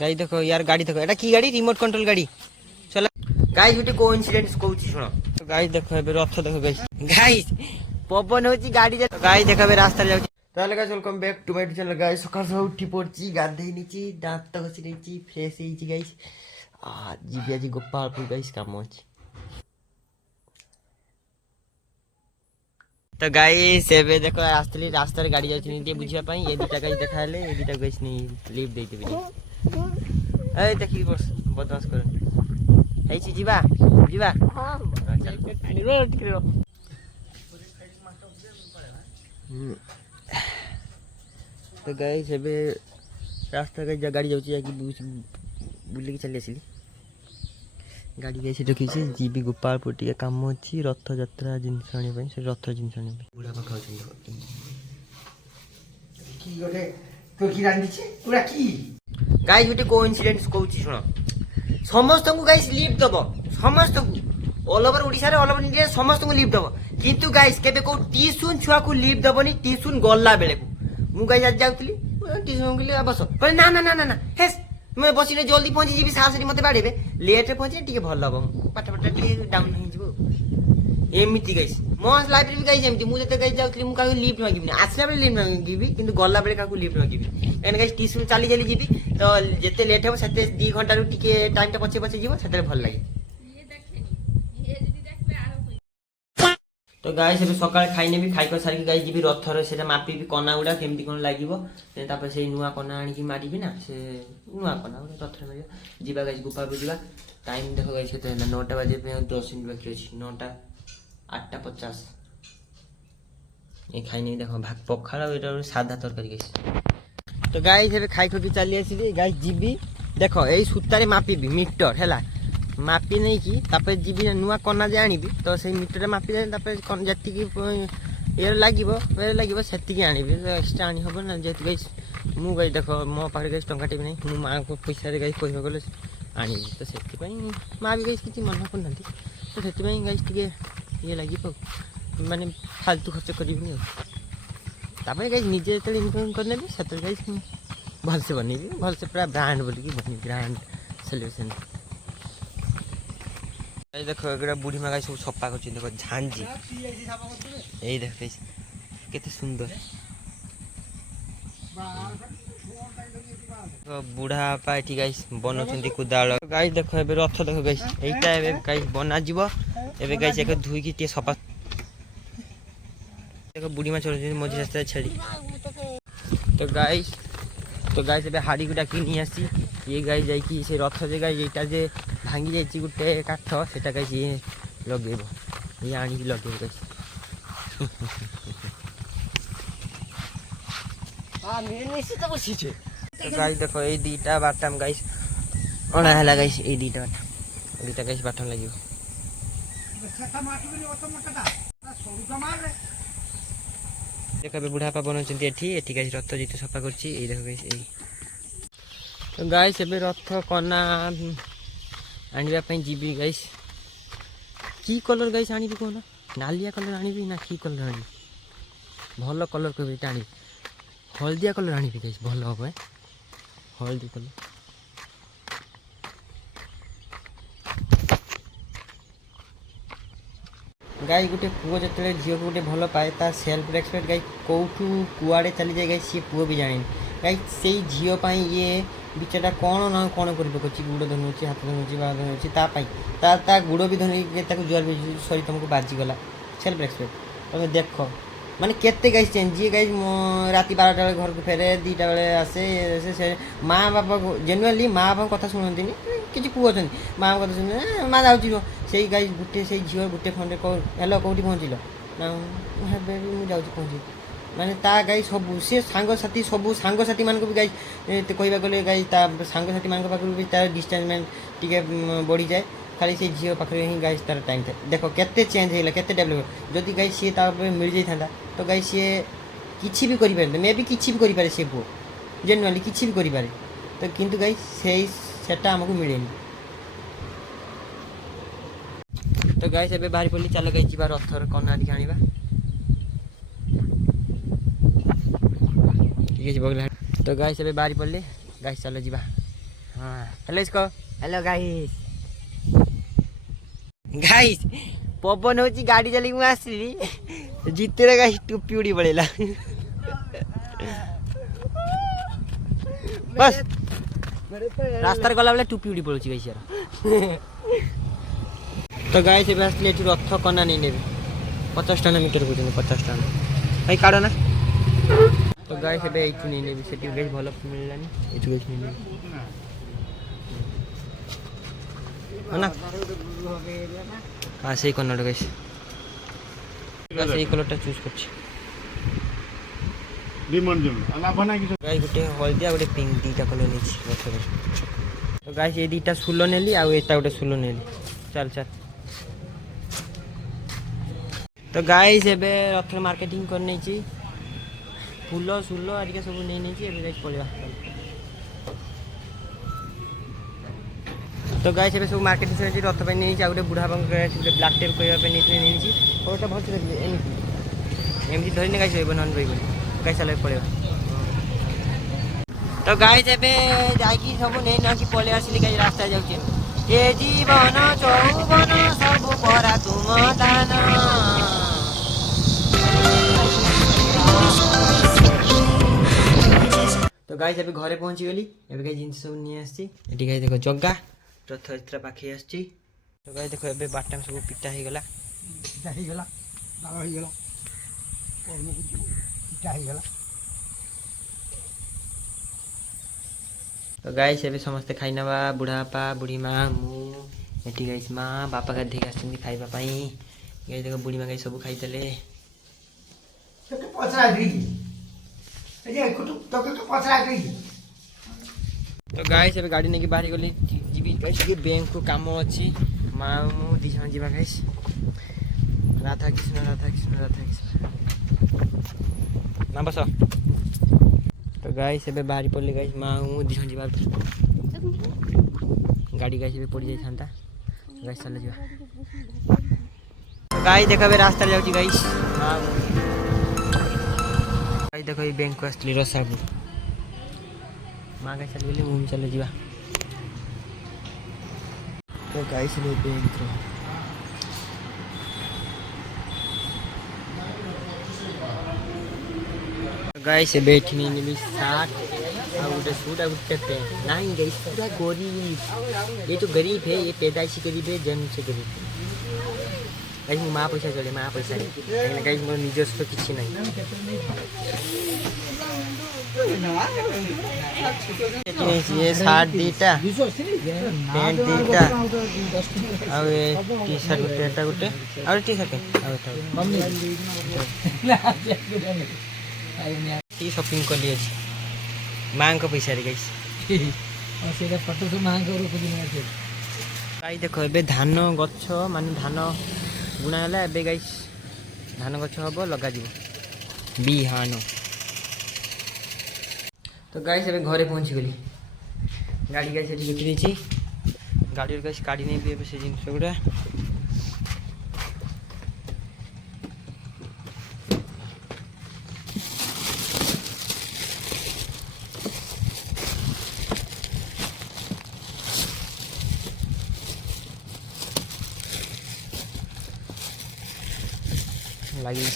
Guys देखो यार गाड़ी देखो एटा की गाड़ी रिमोट कंट्रोल गाड़ी चला गाइस गुटे कोइंसिडेंस कहूची सुनो तो गाइस देखो एबे रथ देखो गाइस पवन होची गाड़ी जे गाइस देखो एबे रास्ता रे जाउची ताले guys welcome back to my channel guys सकाळ से उठी पड़ची गाधेई नीची दांत घसी नीची फ्रेश हेची गाइस आ जीबी आज गोपालपुर गाइस काम अछि तो गाइस एबे देखो रास्ता रास्ता रे गाड़ी जाउची नी बुझिया पई ए दुटा गाइस देखाले ए दुटा गाइस नी लीव देई देबी ए देखि बस बदमाश कर हेची जीवा जीवा हां चल पानी रो टिक रो तो गाइस एबे रास्ता का गाड़ी जाउची या कि बुली के चली आसिली गाड़ी गई रखी जीबी गोपालपुर टे कम अच्छी रथ यात्रा जिनस आने से रथ जिनस आने बुढ़ा पाखा गाइस गोटे कोइंसिडेंस कहूची सुनो समस्त को गाइस लिफ्ट दबो समस्त को ऑल ओवर ओडिसा रे ऑल ओवर इंडिया समस्त को लिफ्ट दबो किंतु गाइस केबे को टीसुन छुआ को लिफ्ट दबोनी टीसुन गल्ला बेले को मु गाइस आज जाउतली टीसुन के लिए बस कहले ना ना ना ना हेस मैं बसिने जल्दी पहुंची जीबी साहस मते बाड़ेबे लेट रे पहुंचे टिके भल लगो पाठ पाठ टिके डाउन हो जिवो एमिति गाइस मो लाइफ रे गाइस एमिति मु जते गाइस जाउतली मु काको लिफ्ट मागिबनी आसला बेले लिफ्ट मागिबी किंतु गल्ला बेले काको लिफ्ट मागिबी एन गाइस टीसुन चाली चली जीबी तो जते लेट हो सते 2 घंटा रु टिके टाइम ता पछे पछे जीवो सते भल लागे तो गाइस एबे सकाळ खाइने भी खाइ को सारी गाइस जीबी रथर सेटा मापी भी कना उडा केमति कोन लागिवो ते तापर से नुवा कना आनी की मारिबी ना से नुवा कना उडा रथर में जीबा गाइस गोपालपुर जीबा टाइम देखो गाइस केते 9टा बजे पे 10 मिनिट बाकी अछि 9टा 8:50 ए खाइने देखो भात पखाला एटा सादा तरकारी गाइस तो गाइस एबे खाइ को की चली आसीली गाइस जीबी देखो एई सूतारे मापी भी मीटर हैला मापी नहीं की तापर जीबी नुआ कना जे आनिबी तो से मीटर मापी दे तापर कोन जति की एयर लागिवो सेति की आनिबी एक्स्ट्रा आनी होबो ना जेति गाइस मु गाइस देखो मो पाखरे गाइस टंका टेबी नहीं मु मां को पैसा रे गाइस कहिबो गले आनिबी तो सेति पई मां भी गाइस किछि मन को नथि तो सेति पई गाइस टिके ये लागिबो माने फालतू खर्च करिबनी तापर गाइस निजे तले इनकम करने भी सेति गाइस भल से बनेबी भल से पूरा ब्रांड बोली की बनी ब्रांड सॉल्यूशन देखो एगरा बुढ़ी मागा सब सफा कर देखो झांझी यही देख केते सुंदर बुढ़ा पाटी गाइस बनौछंती कुदाल गाइस देखो एबे रथ देखो गाइस एटा एबे गाइस बना जीवो एबे गाइस एक धुई की टे सफा देखो बुढ़ी मा छोड़ मझी रास्ता छड़ी तो गाइस एबे हाड़ी गुडा किनी आसी ये गाइस जाई की से रथ जे गाइस एटा जे भांगी जाइछि गुटे काठ सेटा गाइस ये लगेबो ये आनी लगेबो गाइस आ निश्चित बसी छे तो गाइस देखो ए दीटा बाटाम गाइस ओना हला गाइस ए दीटा गाइस बाटन लागियो देखो बे बुढ़ा पा बनौछंती एठी गाइस रथ जिते सफा करछि ए देखो गाइस ए तो गाइस एबे रथ कना आनिबा पई जीबी गाइस की कलर गाइस आनिबी कोन नालिया कलर आनिबी ना की कलर आनिबी भलो कलर को बेटा आनिबी हल्दिया कलर आनिबी गाइस भलो होबे हल्दी कलर गाई गुटे पुओ जतले झियो गुटे भलो पाए ता सेल्फ रेस्पेक्ट गाई कोठू कुआडे चली जाय गाइस सी पुओ भी जाने गाइस सेई झियो पई ये बिचारा कौन ना कौन कर गुड़ धनुची हाथ धनुची बा धनुची ता गुड़ भी धनु जुआर भी सरी तुमको बाजी गला सेल्फ रेस्पेक्ट तुम देख माने केते गाइस चेंज जी गाइस राति 12टा बेले घर को फेरे 2टा बेले आसे से माँ बापा जेनुअली माँ बापा कथा शुणती किसी पुओ अच्छा माँ कथा शुण माँ जाऊँ से गाइस गोटे से झील गोटे खंडे हेलो कौटी पहुँचल ना मुझे जाऊँ पहुँची माने ता गाई सब से सांगसाथी सब सांगसाथी मान को भी गाई कहवा गले गाई ता सांगसाथी मान पाखु भी तार डिस्टेंसमेंट टिके बढ़ी जाए खाली से झील पाखे ही गाई तार टाइम था देखो केते चेंज है केते डेवलप जदि गाई सी मिल जाता तो गाई सी किसी भी करें मे भी किसी भी करे सी पु जेनुअली किसी भी करे तो किंतु गाई से आमको मिले तो गाई से बाहरी पड़ी चल गाई जी रथर कना टी आना तो गाइस अबे बारी पड़ले गाइस चलो जीवा हाँ हेलो इसको हेलो गाइस गाइस पवन होची गाड़ी चली मु आसली जीते रे गाइस टुपी उड़ी पड़ेला बस रास्ता गला बेले टुपी उड़ी पड़ुची गाइस यार तो गाइस एबे आसली एठी रथ कना नहीं नेबे 50 टन मीटर बुझने 50 टन भाई काढो ना तो गाइस एबे एठी नहीं नेबे सेठी गाइस भलो मिललानी एठी गाइस नहीं नेबे ना हाँ सही कलर गाइस सही कलरटा चूज करछि डिमांड जम अला बना कि गाइस गुटे हलदिया गुटे पिंक दीटा कलर नेछि तो गाइस ये दीटा सुलो नेली आ एटा गुटे सुलो नेली चल चल तो गाइस एबे रथ मार्केटिंग करने छी फूलो सुलो आरिका सब नै नै छी एबे गाइस पळिबा तो गाइस एबे सब मार्केटिंग से रथ पे नै छी आ गुटे बुढ़ा बंग ब्लैक टेप कइबा पे नै छी ओटा बहुत एमती धरि नै गाइस एबे नन रहिबो गाइस चले पळिबा तो गाइस एबे जाकी सब नै न कि पळे आसिली गाइस रास्ता जाउ छी ए जीवन चौवन सब परा तुम दान तो गाइस अभी घरे पहुंची गली एबे गाइस जिंस सब नि आसी एटी गाइस देखो जग्गा रथ यात्रा पाखे आसी तो गाइस देखो एबे बाटाम सब पिटा ही गला दाल ही गला पिटा ही गला तो गाइस एबे समस्त खाई नबा बुढ़ापा बुढ़ी माँ मु एटी गाइस माँ बापा का देख आछन खाइबा पई गाइस देखो बुढ़ी माँ गाइस सब खाई तले तो पछरा दी ए कुटु तो पछरा दी तो गाइस एबे गाड़ी नेकी बाहरी गली जीबी गाइस के बैंक को काम अछि माँ मु दी जन जीवा गाइस राधा कृष्ण राधा कृष्ण राधा कृष्ण ना बस तो गाइस एबे बाहरी पड़ले गाइस माँ मु दी जन जीवा गाड़ी गाइस एबे पड़ी जाई थांता गाइस चल जीवा तो गाइस देखो बे रास्ता जाउची गाइस माँ गाइस देखो ये बैंक को असली रसाबू माँ गाइस चल गेली मु चल जीवा तो गाइस ले बैंक रो गाइस बैठी नहीं निबी 60 आ उधर सूट आ उठते पे नहीं गाइस पूरा गरीब ये तो गरीब है ये पैदाइशी गरीब है जन्म से गरीब गाइस मु माँ पैसा चले माँ पैसा नहीं गाइस मोर निजस्व किछि नहीं ये 60 दीटा पैंट दीटा आ टी शर्ट गुटेटा गुटे आ टी शर्ट टी शॉपिंग कर लिए माँ को पैसा रे गाइस और सेटा फोटो से मांग करू कुछ नहीं गाइस देखो एबे धान गछ माने धान बुଣା ହେଲା ଏବେ गाइस धान गछ हबो लगा जीवो बिहान तो गाइस एबे घरे पहुंची गली गाड़ी गाइस एठी रखि देछि गाड़ी गाइस काढी नै भी एबे से जिंस गुडा लगी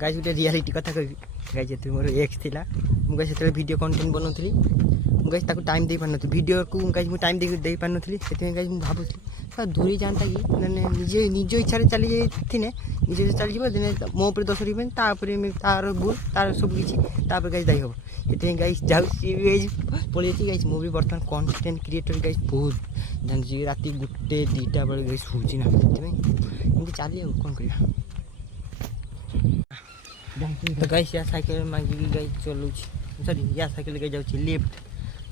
गाइस गुटे रियलिटी कथा कहबी गाइस जे मोर एक्स थिला मु गाइस सेते वीडियो कंटेंट बनौथली मु गाइस ताको टाइम दे पानथि वीडियो को गाइस मु टाइम दे पानथली सेते गाइस मु भाबुथली सा दूरी जानता कि माने निजे निजो इच्छा रे चली जाइथिने निजे से चली जीवो दिने मो ऊपर दोष रिबेन ता ऊपर में तार गुण तार सब किछि ता ऊपर गाइस दाई हो एते गाइस जाउ गाइस पळेछि गाइस मु भी वर्तमान कंटेंट क्रिएटर गाइस बहुत जान जी राती गुटे दीटा बेले गाइस होछि ना सेते इनके चली कोन करिया तो गाइस या साइकिल मांगी गाइस चलुछि सॉरी या साइकिल गाइस जाउछि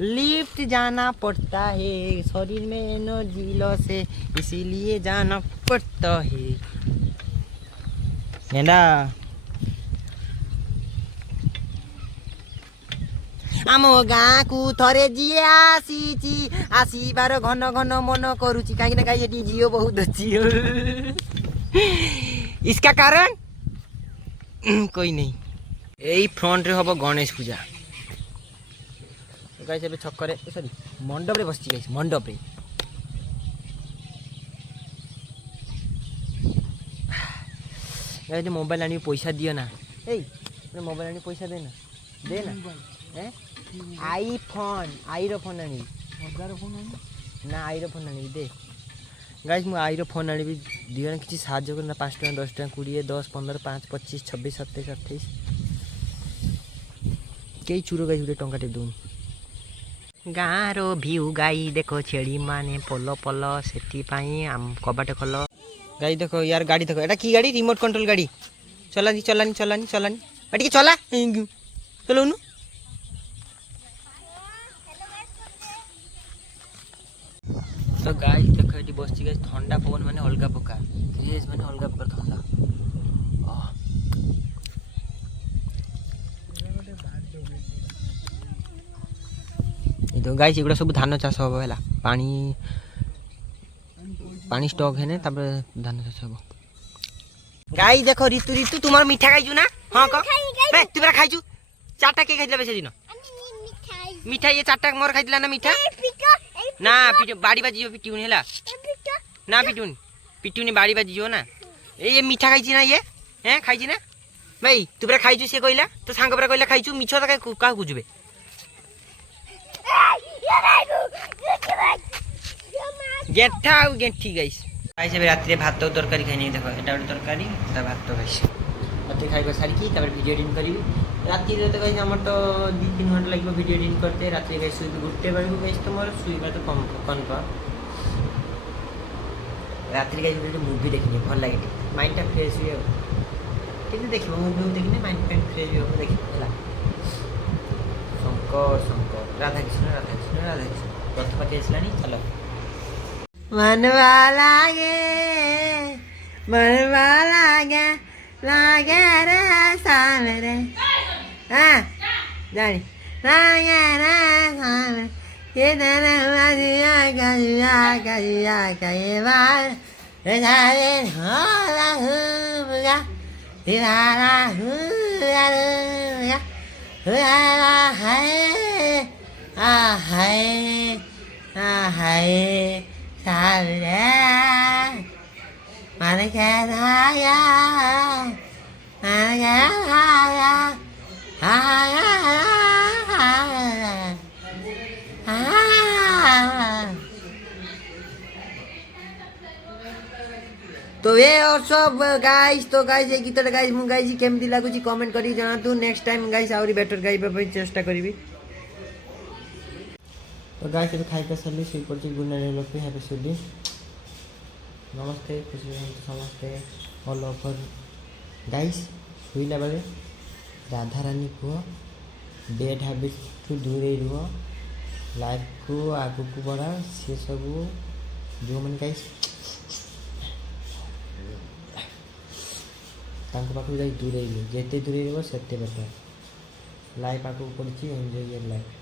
लिफ्ट जाना पड़ता है शरीर में एनर्जी लॉस है इसीलिए जाना पड़ता है नेडा आम गाँ को थरे जीए आसी आसबार घन घन मन करुची कहीं कहीं ये जियो बहुत अच्छी इसका कारण कोई नहीं এই ଫ୍ରଣ୍ଟରେ ହବ ଗଣେଶ ପୂଜା। ଗାଇସ୍ ଏବେ ଛକରେ ସରି ମଣ୍ଡପରେ ବସିଛି ଗାଇସ୍ ମଣ୍ଡପରେ। ଗାଇସ୍ ମୋବାଇଲ ଆଣିବି ପଇସା ଦିଅ ନା। ଏଇ ମୋବାଇଲ ଆଣିବି ପଇସା ଦେ ନା ଆଇର ଫୋନ୍ ଆଣିବି। ହଜାର ଫୋନ୍ ଆଣିବି ନା ଆଇର ଫୋନ୍ ଆଣିବି ଦେ। ଗାଇସ୍ ମୁଁ ଆଇର ଫୋନ୍ ଆଣିବି ଦିଅ ନା କିଛି ସାହାଯ୍ୟ କର ନା। 5 ଟଙ୍କା 10 ଟଙ୍କା 20 10 15 5 25 26 27 28 କେହି ଚୁର ଗାଈ ଗୋଟେ ଟଙ୍କାଟେ ଦଉନି। ଗାଁର ଭିଉ ଗାଈ ଦେଖ ଛେଳି ମାନେ ପଲ ପଲ ସେଥିପାଇଁ କବାଟ ଖୋଲ। ଗାଈ ଦେଖ ୟାର ଗାଡ଼ି ଦେଖ ଏଟା କି ଗାଡ଼ି ରିମୋଟ କଣ୍ଟ୍ରୋଲ ଗାଡ଼ି। ଚଲାନି ଚଲାନି ଚଲାନି ଚଲାନି ଟିକେ ଚଲା ଚଲଉନୁ। ତ ଗାଈ ଦେଖ ଏଠି ବସିଛି ଗାଈ ଥଣ୍ଡା ପବନ ମାନେ ଅଲଗା ପ୍ରକାର ଫ୍ରେଶ ମାନେ ଅଲଗା ପ୍ରକାର ଥଣ୍ଡା। এই তো গাইস এগুলো ସବୁ ଧାନ ଚାଷ ହବ ହେଲା। ପାଣି ଷ୍ଟକ୍ ହେନେ ତାପରେ ଧାନ ଚାଷ ହବ। ଗାଈ ଦେଖ ରିତୁ ରିତୁ ତୁମର ମିଠା ଖାଇଛୁ ନା? ହଁ କହ ବେ ତୁ ପରା ଖାଇଛୁ। ଚାରଟା କେ ଖାଇଥିଲା ବେ ସେଦିନ ମିଠା ଇଏ ଚାରଟା ମୋର ଖାଇଥିଲା ନା ମିଠା। ନା ବାଡ଼ି ବାଜି ଯିବ ପିଟିଉନି ହେଲା ନା ପିଟୁନି ବାଡ଼ି ବାଜି ଯିବ ନା। ଏ ମିଠା ଖାଇଛି ନା ଇଏ ଖାଇଛି ନା ଭାଇ ତୁ ପରା ଖାଇଛୁ ସିଏ କହିଲା ତୋ ସାଙ୍ଗ ପରା କହିଲା ଖାଇଛୁ ମିଛ ତ କାହାକୁ ବୁଝିବେ। ଗେଣ୍ଠା ଆଉ ଗେଣ୍ଠି ଗାଇସ୍। ଗାଇସ୍ ଏବେ ରାତିରେ ଭାତ ତରକାରୀ ଖାଇନି ଦେଖ ଏଟା ଗୋଟେ ତରକାରୀ ତା ଭାତ ଗାଇସ୍। ରାତିରେ ଖାଇବା ସାରିକି ତାପରେ ଭିଡ଼ିଓ ଏଡ଼ିଟ୍ କରିବି। ରାତିରେ ତ ଗାଇସ୍ ଆମର ତ 2-3 ଘଣ୍ଟା ଲାଗିବ ଭିଡ଼ିଓ ଏଡ଼ିଟ୍ करते। ରାତିରେ ଗାଇସ୍ ଶୋଇବି 1 ବେଳକୁ ଗାଇସ୍ ତ ମୋର ଶୋଇବା ତ କନଫର୍ମ। ରାତିରେ ଗାଇସ୍ ଗୋଟେ ମୁଭି ଦେଖିନି ଭଲ ଲାଗେ ମାଇଣ୍ଡଟା ଫ୍ରେଶ୍ ହୁଏ ଆଉ। କିନ୍ତୁ ଦେଖିବ ମୁଭି ଦେଖିଲେ ମାଇଣ୍ଡ ଫ୍ରେଶ୍ ହେବ ଦେଖିବ ହେଲା। ଶଙ୍କର ରାଧାକୃଷ୍ଣ ରଥ ପାଖେ ଆସିଲାଣି ଚାଲ। मनवा लागे लागे रे सामरे जानी लागे रे सामरे ये तेरे मजिया कहिया कहीं बार रे जाने होला हुआ दिवारा हुआ हाय सामने मन कहलाया तो ये और सब गाइस तो गाइस ये गीत गाइस मु गाइस केमती लागुची कमेंट करी जणातु। नेक्स्ट टाइम गाइस आउरी बेटर गाइबा पई चेष्टा करबी। तो गाइस ଏବେ ଖାଇକି ସାରିଲି ଶୋଇ ପଡ଼ିଛି। ଗୁଡ୍ ନାଇଟ୍ ଲୋକ ହ୍ୟାପି ସୁଡି ନମସ୍ତେ ଖୁସି ରୁହନ୍ତୁ ସମସ୍ତେ ଅଲ୍ ଓଭର। ଗାଇସ୍ ଶୋଇଲା ବେଳେ ରାଧାରାନୀ କୁହ ବେଡ୍ ହ୍ୟାବିଟ୍ଠୁ ଦୂରେଇ ରୁହ ଲାଇଫ୍କୁ ଆଗକୁ ବଢ଼ାଅ। ସେ ସବୁ ଯେଉଁମାନେ ଗାଇସ୍ ତାଙ୍କ ପାଖକୁ ଯାଇ ଦୂରେଇ ରୁହ ଯେତେ ଦୂରେଇ ରହିବ ସେତେ ବେଟର। ଲାଇଫ୍ ଆଗକୁ ପଡ଼ିଛି ଏନ୍ଜୟ ୟର୍ ଲାଇଫ୍।